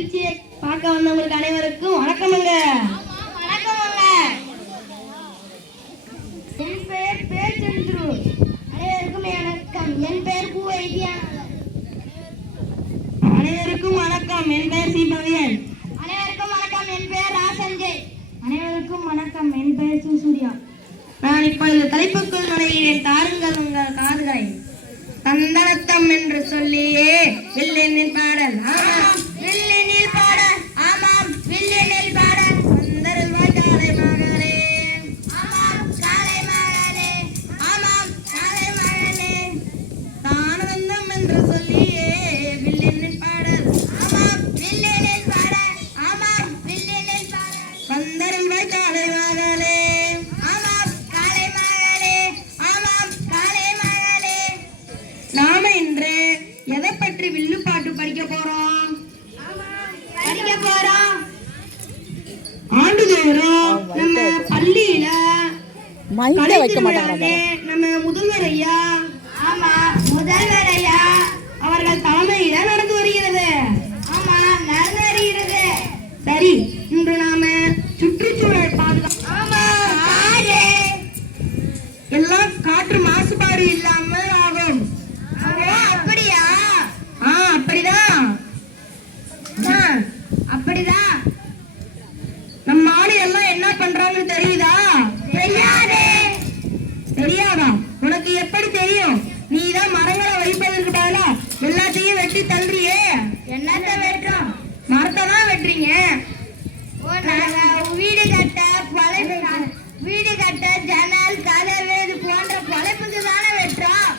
நிகழ்ச்சியை பார்க்க வந்தவங்களுக்கு அனைவருக்கும் வணக்கமுங்க. வணக்கமுங்க என் பெயர் பேர் சந்துரு அனைவருக்கும் வணக்கம். என் பெயர் பூ அனைவருக்கும் வணக்கம். என் பெயர் சீபவியன். அனைவருக்கும் வணக்கம். என் பெயர் ராசஞ்சய். அனைவருக்கும் வணக்கம். என் பெயர் சுசூர்யா. நான் இப்பொழுது தலைப்புக்குள் நுழைகிறேன். தாருங்கள் உங்கள் காதுகளை. தந்தனத்தம் என்று சொல்லியே. வில்லெண்ணில் பாடல். ஆண்டுதோறும் நம்ம பள்ளியில நம்ம முதல்வர் ஐயா என்னத்த வெட்டுறோம்? மரத்தை தான் வெட்டுறீங்க வீடு கட்ட பழைப்பு வீடு கட்ட ஜன்னல் கதவு இது போன்ற பழைப்புக்கு தானே வெட்டுறோம்.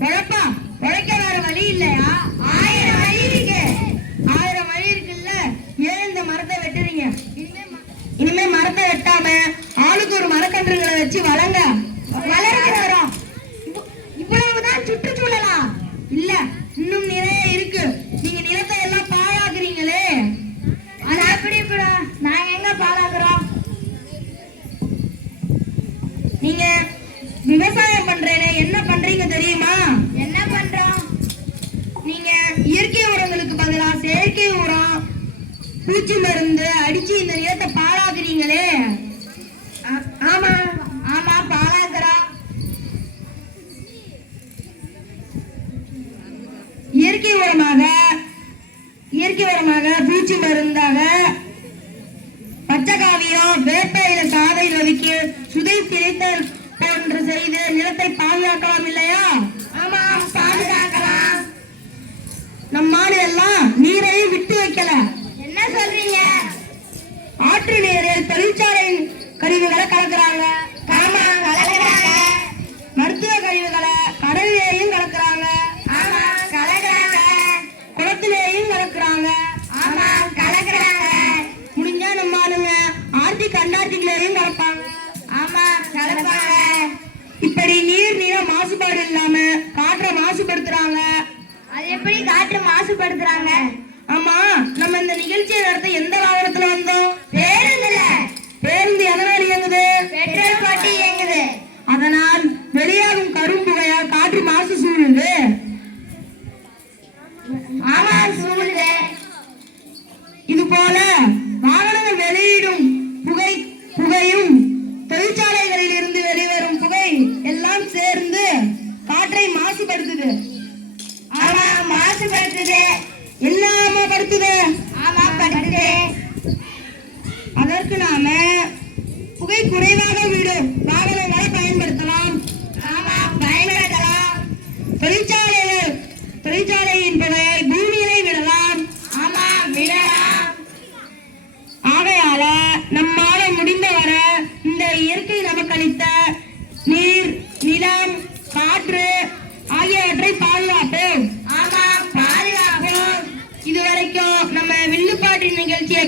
பழப்பா? பழைக்க வேற வழி இல்லையா? ஆயிரம் வழி இருக்கு. ஆயிரம் வழி இருக்குல்ல? ஏன் இந்த மரத்தை வெட்டுறீங்க? இனிமே இனிமே மரத்தை வெட்டாம ஆளுக்கு ஒரு மரக்கன்றுகளை வச்சு வளங்க வளர்க்க வரோம் இவ்வ- இவ்வளவுதான் சுற்றுச்சூழலா இல்ல இன்னும் நிறைய இருக்கு நீங்க நிலத்தை எல்லாம் பாழாக்குறீங்களே அது அப்படி கூட நாங்க எங்க பாழாக்குறோம் நீங்க விவசாயம் பண்றேனே என்ன பண்றீங்க தெரியுமா? என்ன பண்றோம்? நீங்க இயற்கை உரங்களுக்கு பதிலா செயற்கை உரம் பூச்சி மருந்து அடிச்சு இந்த நிலத்தை பாழாக்குறீங்களே. கழிவுகளை கலக்குறாங்க. மருத்துவ கழிவுகளை கடலிலேயும் கலக்குறாங்க. குளத்திலேயும் கலக்குறாங்க. முடிஞ்சா நம்ம ஆளுங்க கலப்பாங்க. ஆமா கலப்பாங்க. இப்படி நீர் நில மாசுபாடு இல்லாம காற்றை மாசுபடுத்துறாங்க. அது எப்படி காற்று மாசுபடுத்துறாங்க? ஆமா நம்ம இந்த நிகழ்ச்சியை நடத்த எந்த வாகனத்துல வந்தோம்? பேருந்துல. பேருந்து எதனால் இயங்குது? பெட்ரோல் பாட்டி இயங்குது. அதனால் வெளியாகும் கரும்புகையால் காற்று மாசு சூழ்ந்து ஆமா சூழுது. இது போல வாகனங்கள் வெளியிடும் புகை புகையும் தொழிற்சாலைகளில் இருந்து வெளிவரும் புகை எல்லாம் சேர்ந்து காற்றை மாசுபடுத்துது. ஆமா மாசுபடுத்துது. இல்லாம படுத்துது படுத்துது. வந்து குறைவாக விடும் வாகனங்களை பயன்படுத்தலாம். ஆமா பயன்படுத்தலாம் தொழிற்சாலைகள் தொழிற்சாலையின் பெயர் பூமியிலே விடலாம். ஆமா விடலாம். ஆகையால நம்மால முடிந்தவர இந்த இயற்கை நமக்கு அளித்த நீர் நிலம் காற்று ஆகியவற்றை பாதுகாப்போம். ஆமா பாதுகாப்போம். இதுவரைக்கும் நம்ம வில்லுப்பாட்டு நிகழ்ச்சியை